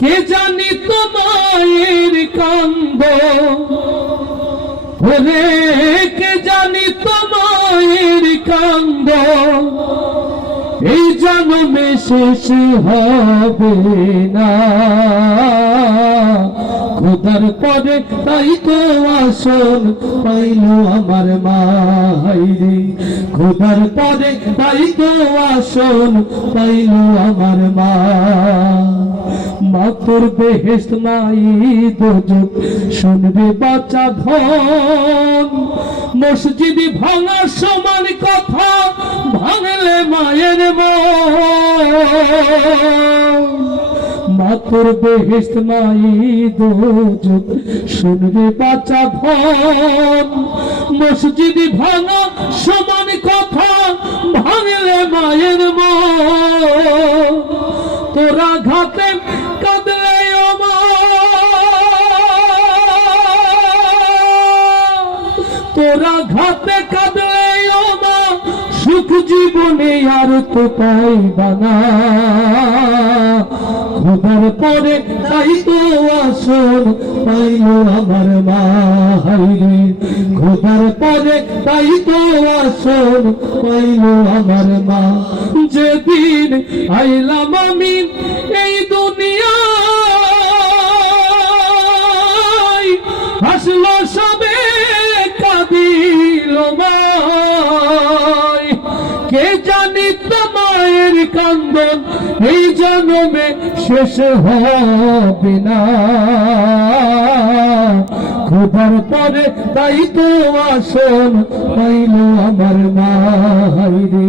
কে জানি তো মায়ের কান্দ, ওরে কে জানি তো মায়ের কান্দ এই জন্মে শেষ হবে না। খোদার পরে তাই তো আসন পাইল আমার মাইরে, খোদার পরে তাই তো আসন পাইল আমার মা। মা তোর বেহেশত নাই দোজখ শুনবে বাঁচা ধন, মসজিদ ভাঙার সমান কথা ভাঙলে মায়ের মন। মা তোর বেহেশত নাই দোজখ শুনবে বাঁচা ধন, মসজিদ ভাঙা সমান কথা ভাঙলে মায়ের মন। তোরা ঘাতে কাঁদলে ও মা, তোরা ঘাতে কাঁদলে ও মা, সুখ জীবনে আর তো পাইবা না। খোদার পরে তাই তো আসন পাইল আমার মাইরে, খোদার পরে তাই তো আসন পাইল আমার মা। যেদিন আইলাম আমি এই দুনিয়ায়, হাসলো সবে কাঁদিল মায়। কে জানি তো মায়ের কান্দন এই জন্মে শেষ হবে না। খোদার পরে তাই তো আসন পাইল আমার মাইরে।